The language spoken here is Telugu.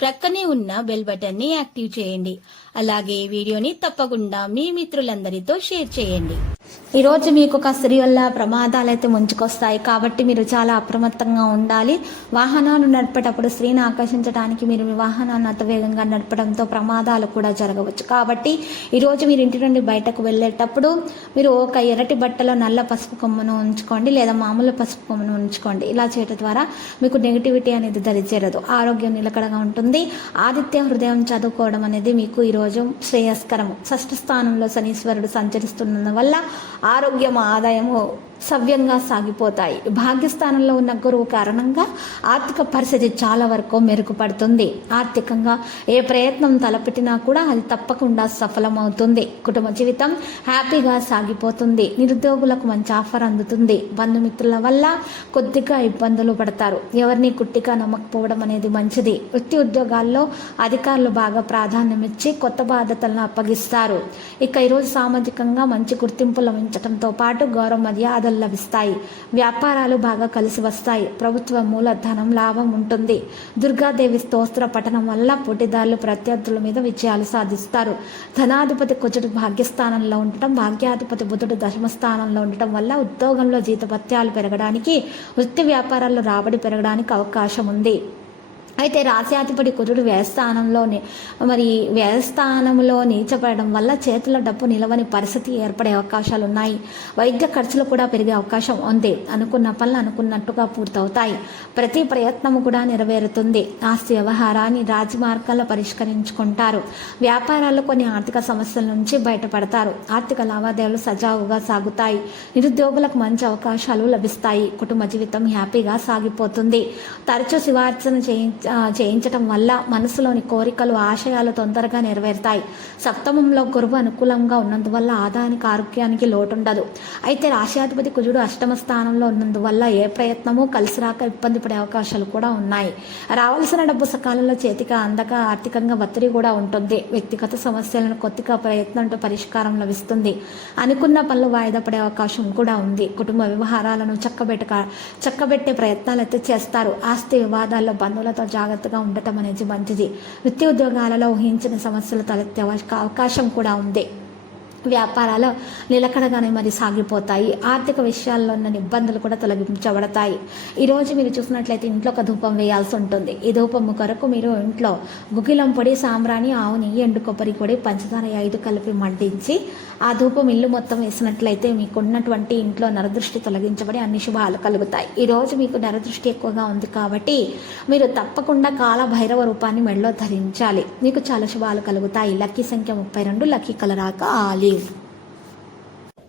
ప్రక్కనే ఉన్న బెల్ బటన్ని యాక్టివ్ చేయండి. అలాగే వీడియోని తప్పకుండా మీ మిత్రులందరితో షేర్ చేయండి. ఈ రోజు మీకు ఒక స్త్రీ వల్ల ప్రమాదాలు అయితే ముంచుకొస్తాయి. కాబట్టి మీరు చాలా అప్రమత్తంగా ఉండాలి. వాహనాలు నడిపేటప్పుడు స్త్రీని ఆకర్షించడానికి మీరు మీ వాహనాన్ని అతవేగంగా నడపడంతో ప్రమాదాలు కూడా జరగవచ్చు. కాబట్టి ఈరోజు మీరు ఇంటి నుండి బయటకు వెళ్ళేటప్పుడు మీరు ఒక ఎర్రటి బట్టలో నల్ల పసుపు కొమ్మను ఉంచుకోండి లేదా మామూలు పసుపు కొమ్మను ఉంచుకోండి. ఇలా చేయడం ద్వారా మీకు నెగిటివిటీ అనేది దరిచేరదు. ఆరోగ్యం నిలకడగా ఉంటుంది. ఆదిత్య హృదయం చదువుకోవడం అనేది మీకు ఈరోజు శ్రేయస్కరము. షష్ఠ స్థానంలో శనీశ్వరుడు సంచరిస్తున్నందువల్ల ఆరోగ్యము ఆదాయము సవ్యంగా సాగిపోతాయి. భాగ్యస్థానంలో ఉన్న గురువు కారణంగా ఆర్థిక పరిస్థితి చాలా వరకు మెరుగుపడుతుంది. ఆర్థికంగా ఏ ప్రయత్నం తలపెట్టినా కూడా అది తప్పకుండా సఫలమవుతుంది. కుటుంబ జీవితం హ్యాపీగా సాగిపోతుంది. నిరుద్యోగులకు మంచి ఆఫర్ అందుతుంది. బంధుమిత్రుల వల్ల కొద్దిగా ఇబ్బందులు పడతారు. ఎవరిని కుట్టిగా నమ్మకపోవడం అనేది మంచిది. వృత్తి ఉద్యోగాల్లో అధికారులు బాగా ప్రాధాన్యం ఇచ్చి కొత్త బాధ్యతలను అప్పగిస్తారు. ఇక ఈరోజు సామాజికంగా మంచి గుర్తింపు లభించడంతో పాటు గౌరవ మర్యాదలు లభిస్తాయి. వ్యాపారాలు బాగా కలిసి వస్తాయి. ప్రభుత్వ మూలధనం లాభం ఉంటుంది. దుర్గాదేవి స్తోత్ర పఠనం వల్ల పోటీదారులు ప్రత్యర్థుల మీద విజయాలు సాధిస్తారు. ధనాధిపతి కుజుడు భాగ్యస్థానంలో ఉండటం భాగ్యాధిపతి బుధుడు దశమస్థానంలో ఉండటం వల్ల ఉద్యోగంలో జీతభత్యాలు పెరగడానికి వృత్తి వ్యాపారాల్లో రాబడి పెరగడానికి అవకాశం ఉంది. అయితే రాశ్యాధిపతి కుజుడు వ్యయస్థానంలోని మరి వ్యయస్థానంలో నీచపడడం వల్ల చేతుల డబ్బు నిలవని పరిస్థితి ఏర్పడే అవకాశాలు ఉన్నాయి వైద్య ఖర్చులు కూడా పెరిగే అవకాశం ఉంది. అనుకున్న పనులు అనుకున్నట్టుగా పూర్తవుతాయి. ప్రతి ప్రయత్నము కూడా నెరవేరుతుంది. ఆస్తి వ్యవహారాన్ని రాజమార్గాల్లో పరిష్కరించుకుంటారు. వ్యాపారాల్లో కొన్ని ఆర్థిక సమస్యల నుంచి బయటపడతారు. ఆర్థిక లావాదేవీలు సజావుగా సాగుతాయి. నిరుద్యోగులకు మంచి అవకాశాలు లభిస్తాయి. కుటుంబ జీవితం హ్యాపీగా సాగిపోతుంది. తరచూ శివార్చన చేయి చేయించటం వల్ల మనసులోని కోరికలు ఆశయాలు తొందరగా నెరవేరుతాయి. సప్తమంలో గురువు అనుకూలంగా ఉన్నందువల్ల ఆదాయానికి ఆరోగ్యానికి లోటుండదు. అయితే రాశ్యాధిపతి కుజుడు అష్టమ స్థానంలో ఉన్నందువల్ల ఏ ప్రయత్నము కలిసి రాక ఇబ్బంది పడే అవకాశాలు కూడా ఉన్నాయి. రావాల్సిన డబ్బు సకాలంలో చేతికి అందక ఆర్థికంగా ఒత్తిడి కూడా ఉంటుంది. వ్యక్తిగత సమస్యలను కొద్దిగా ప్రయత్నంతో పరిష్కారం లభిస్తుంది. అనుకున్న పనులు వాయిదా పడే అవకాశం కూడా ఉంది. కుటుంబ వ్యవహారాలను చక్కబెట్టక చక్కబెట్టే ప్రయత్నాలు అయితే చేస్తారు. ఆస్తి వివాదాల్లో బంధువులతో జాగ్రత్తగా ఉండటం అనేది మంచిది. వృత్తి ఉద్యోగాలలో ఊహించిన సమస్యలు తలెత్తే అవకా- అవకాశం కూడా ఉంది. వ్యాపారాలు నిలకడగానే మరి సాగిపోతాయి. ఆర్థిక విషయాల్లో ఉన్న ఇబ్బందులు కూడా తొలగించబడతాయి. ఈరోజు మీరు చూసినట్లయితే ఇంట్లో ఒక ధూపం వేయాల్సి ఉంటుంది. ఈ ధూపం కొరకు మీరు ఇంట్లో గుగ్గిలం పొడి సాంబ్రాణి ఆవు నెయ్యి ఎండు కొబ్బరి పొడి పంచదార ఐదు కలిపి మండించి ఆ ధూపం ఇల్లు మొత్తం వేసినట్లయితే మీకున్నటువంటి ఇంట్లో నరదృష్టి తొలగించబడి అన్ని శుభాలు కలుగుతాయి. ఈరోజు మీకు నరదృష్టి ఎక్కువగా ఉంది కాబట్టి మీరు తప్పకుండా కాల భైరవ రూపాన్ని మెడలో ధరించాలి. మీకు చాలా శుభాలు కలుగుతాయి. లక్కీ సంఖ్య ముప్పై రెండు లక్కీ కలరాక ఆలివ్